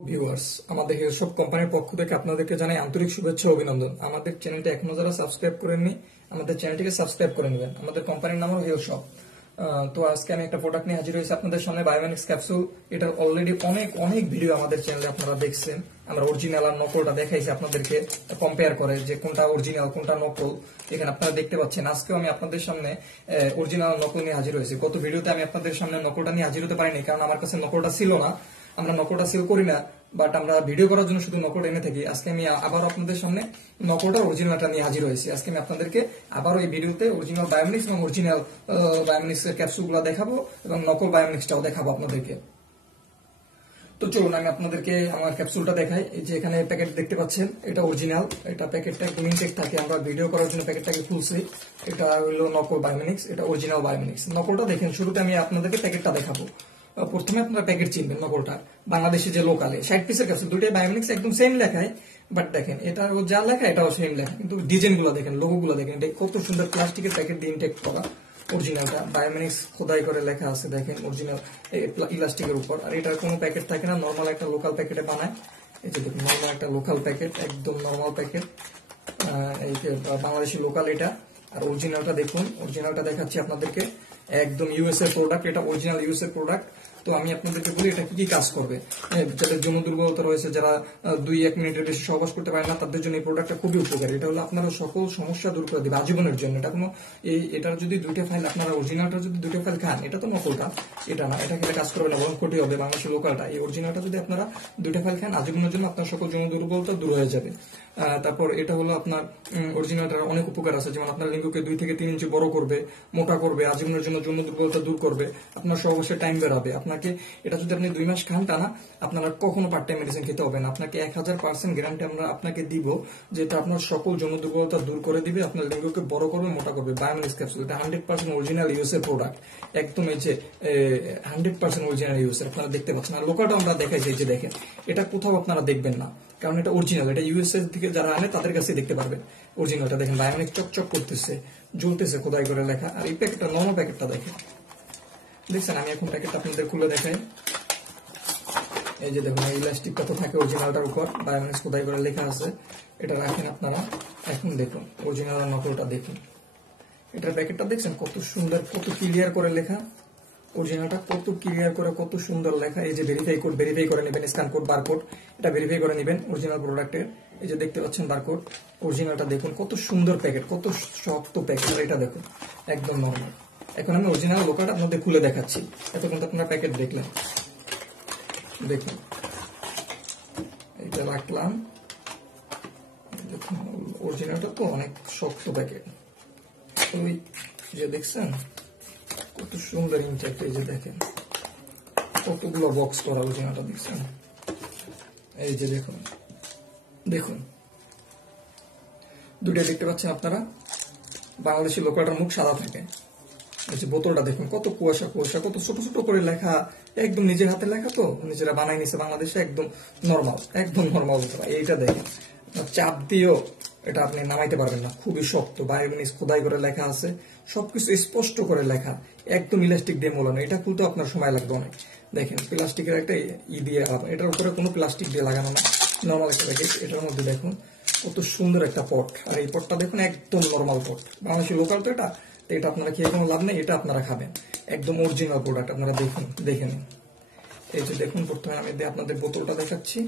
Viewers, আমাদের সব কোম্পানির পক্ষ থেকে আপনাদেরকে জানাই আন্তরিক শুভেচ্ছা ও অভিনন্দন। আমাদের চ্যানেলটি এখনো যারা সাবস্ক্রাইব করেননি, আমাদের চ্যানেলটিকে সাবস্ক্রাইব করে নেবেন। আমাদের কোম্পানির নাম হলো হেলথ শপ। তো আজকে আমি একটা প্রোডাক্ট নিয়ে হাজির হয়েছি আপনাদের সামনে, বায়োমেনিক্স ক্যাপসুল। এটার অলরেডি অনেক অনেক ভিডিও আমাদের চ্যানেলে আপনারা দেখছেন। আমরা অরিজিনাল আর নকলটা দেখাইছি আপনাদেরকে, কম্পেয়ার করে যে কোনটা অরিজিনাল কোনটা নকল। এখানে আপনারা দেখতে পাচ্ছেন। আজকেও আমি আপনাদের সামনে অরিজিনাল নকল নিয়ে হাজির হয়েছি। গত ভিডিওতে আমি আপনাদের সামনে নকলটা নিয়ে হাজির হতে পারিনি, কারণ আমার কাছে নকলটা ছিল না। আমরা নকলটা সেল করি না, বাট আমরা ভিডিও করার জন্য শুধু নকল এনে থাকি। আজকে আমি আবার আপনাদের সামনে নকলটা অরিজিনালটা নিয়ে হাজির হয়েছি। আজকে আমি আপনাদেরকে আবার এই ভিডিওতে অরিজিনাল বায়োমেনিক্স এবং অরিজিনাল বায়োমেনিক্স এর ক্যাপসুলগুলো দেখাবো এবং নকল বায়োমেনিক্সটাও দেখাবো আপনাদেরকে। তো চলুন আমি আপনাদেরকে আমার ক্যাপসুলটা দেখাই। এই যে এখানে প্যাকেট দেখতে পাচ্ছেন, এটা অরিজিনাল। এটা প্যাকেটটা একদম ইনটেক থাকে। আমরা ভিডিও করার জন্য প্যাকেটটাকে খুলছি। এটা হলো নকল বায়োমেনিক্স, এটা অরিজিনাল বায়োমেনিক্স। নকলটা দেখেন, শুরুতে আমি আপনাদেরকে প্যাকেটটা দেখাবো। প্রথমে আপনারা প্যাকেট চিনবেন নকলটা। বাংলাদেশে যে লোকালে 60 পিসের ক্যাপসুল, দুইটাই বায়োমেনিক্স, একদম সেম লেখায়। বাট দেখেন, এটা যা লেখা এটাও সেম লেখা, কিন্তু ডিজাইন গুলো দেখেন, লোগো গুলো দেখেন। এটা কত সুন্দর প্লাস্টিকের প্যাকেট দিয়ে ইনটেক করা। অরিজিনালটা বায়োমেনিক্স খোদাই করে লেখা আছে, দেখেন অরিজিনাল ইলাস্টিকের উপর। আর এটার কোনো প্যাকেট থাকে না, নর্মাল একটা লোকাল প্যাকেটে বানায়। এই যে দেখুন, নর্মাল একটা লোকাল প্যাকেট, একদম নর্মাল প্যাকেট। এই যে বাংলাদেশি লোকাল এটা। আর অরিজিনালটা দেখুন, অরিজিনালটা দেখাচ্ছি আপনাদেরকে, একদম ইউএসএ প্রোডাক্ট। এটা অরিজিনাল ইউএসএ প্রোডাক্ট। তো আমি আপনাদেরকে বলি এটা কি কি কাজ করবে। যাদের যৌন দুর্বলতা রয়েছে, যারা 2-1 মিনিটের বেশি সহবাস করতে পারে না, তাদের জন্য এই প্রোডাক্টটা খুবই উপকারী। এটা হলো আপনারা সকল সমস্যা দূর করে দিবে আজীবনের জন্য। এটা কোনো এটার যদি দুইটা ফাইল, আপনারা অরিজিনালটা যদি দুইটা ফাইল খান, এটা তো নকলটা, এটা না, এটা খেলে কাজ করবে না, বরং ক্ষতি হবে। বাংলাদেশের লোকালটা, এই অরিজিনালটা যদি আপনারা দুইটা ফাইল খান, আজীবনের জন্য আপনার সকল যৌন দুর্বলতা দূর হয়ে যাবে। তারপর এটা হলো আপনার অরিজিনালটার অনেক উপকার আছে, যেমন আপনার লিঙ্গকে 2 থেকে 3 ইঞ্চি বড় করবে, মোটা করবে, আজীবনের জন্য যৌন দুর্বলতা দূর করবে, আপনার সহবাসের টাইম বেড়াবে। আপনাকে এটা যদি আপনি 2 মাস খান টানা, আপনারা কখনো পার্ট টাইম মেডিসিন খেতে হবে না। আপনাকে 1000% গ্যারান্টি আমরা আপনাকে দিব যে এটা আপনার সকল যৌন দুর্বলতা দূর করে দিবে, আপনার লিঙ্গকে বড় করবে, মোটা করবে। বায়োমেনিক্স ক্যাপসুল, এটা 100% অরিজিনাল ইউএসএ প্রোডাক্ট, একদম এই যে 100% অরিজিনাল ইউএসএ। আপনারা দেখতে পাচ্ছেন। আর লোকালটা আমরা দেখাইছি, এই যে দেখেন, এটা কোথাও আপনারা দেখবেন না, কারণ এটা অরিজিনাল। এটা ইউএসএ থেকে যারা আনে তাদের কাছে দেখতে পারবেন। অরিজিনালটা দেখেন, বায়োমেনিক্স চকচক করতেছে, জ্বলতেছে, খোদাই করে লেখা। আর এই প্যাকেটটা, নর্মাল প্যাকেটটা দেখেন, দেখছেন। আমি এখন প্যাকেটটা আপনাদের খুলে দেখাই। এই যে দেখুন, এই ইলাস্টিকটা তো থাকে অরিজিনালটার উপর, বায়োমেনিক্স খোদাই করে লেখা আছে। এটা রাখেন আপনারা। এখন দেখুন অরিজিনাল আর নকলটা দেখুন। এটার প্যাকেটটা দেখছেন কত সুন্দর, কত ক্লিয়ার করে লেখা। অরিজিনালটা কত ক্লিয়ার করে, কত সুন্দর লেখা। এই যে ভেরিফাই করে নেবেন, স্ক্যান কোড, বারকোড, এটা ভেরিফাই করে নেবেন অরিজিনাল প্রোডাক্টের। এই যে দেখতে পাচ্ছেন বারকোড। অরিজিনালটা দেখুন কত সুন্দর প্যাকেট, কত শক্ত প্যাকেট। আর এটা দেখুন একদম নর্মাল। এখন আমি অরিজিনাল লোকালটা আপনাদের খুলে দেখাচ্ছি। এতক্ষণ তো আপনারা প্যাকেট দেখলেন, দেখুন এটা রাখলাম। দেখুন অরিজিনালটা তো অনেক শক্ত প্যাকেট। ওই যে দেখছেন কত সুন্দর ইনটেক্ট। এই যে দেখেন কতগুলো বক্স করা অরিজিনালটা, দেখছেন। এই যে দেখুন, দেখুন দুটো দেখতে পাচ্ছেন আপনারা। বাংলাদেশি লোকালটার মুখ সাদা থাকে। এই যে বোতলটা দেখুন কত কুয়াশা কুয়াশা, কত ছোট ছোট করে লেখা, একদম নিজের হাতে লেখা, তো নিজেরা বানাই নিছে বাংলাদেশে, একদম নর্মাল, একদম নর্মাল বোতল। এইটা দেখেন, চাপ দিয়েও এটা আপনি নামাইতে পারবেন না, খুবই শক্ত। বায়োমেনিক্স খোদাই করে লেখা আছে, সবকিছু স্পষ্ট করে লেখা, একদম ইলাস্টিক দিয়ে মোলানো। এটা খুলতে আপনার সময় লাগবে অনেক। দেখেন প্লাস্টিকের একটা দিয়ে, এটার উপরে কোনো প্লাস্টিক দিয়ে লাগানো না, নর্মাল একটা প্যাকেট। এটার মধ্যে দেখুন কত সুন্দর একটা পট। আর এই পটটা দেখুন একদম নর্মাল পট, বাংলাদেশি লোকাল তো এটা। তো এটা আপনারা খেয়ে কোনো লাভ নেই, এটা আপনারা খাবেন, একদম অরিজিনাল প্রোডাক্ট। আপনারা দেখুন, দেখে নিন। এই যে দেখুন, প্রথমে আমি আপনাদের বোতলটা দেখাচ্ছি।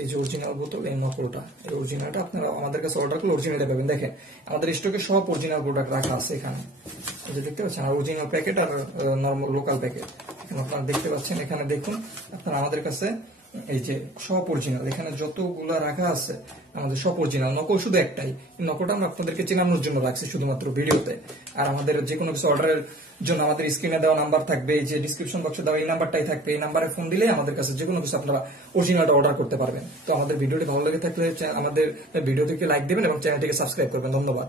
এই যে অরিজিনাল বোতল, এই নকলটা, এই অরিজিনালটা আপনারা আমাদের কাছে অর্ডার করলে অরিজিনালটা পাবেন। দেখেন আমাদের স্টকে সব অরিজিনাল প্রোডাক্ট রাখা আছে এখানে। এই যে দেখতে পাচ্ছেন, আর অরিজিনাল প্যাকেট আর নর্মাল লোকাল প্যাকেট এখানে আপনারা দেখতে পাচ্ছেন। এখানে দেখুন আপনারা আমাদের কাছে এই যে সব অরিজিনাল, এখানে যতগুলা রাখা আছে আমাদের সব অরিজিনাল। নকল শুধু একটাই, নকলটা আমরা আপনাদেরকে চেনানোর জন্য রাখছি শুধুমাত্র ভিডিওতে। আর আমাদের যে কোনো কিছু অর্ডারের জন্য আমাদের স্ক্রিনে দেওয়া নাম্বার থাকবে, এই যে ডিসক্রিপশন বক্সে দেওয়া এই নাম্বারটাই থাকবে। এই নাম্বারে ফোন দিলে আমাদের কাছে যে কোনো কিছু আপনারা অরিজিনালটা অর্ডার করতে পারবেন। তো আমাদের ভিডিওটি ভালো লেগে থাকলে আমাদের ভিডিওটিকে লাইক দেবেন এবং চ্যানেলটিকে সাবস্ক্রাইব করবেন। ধন্যবাদ।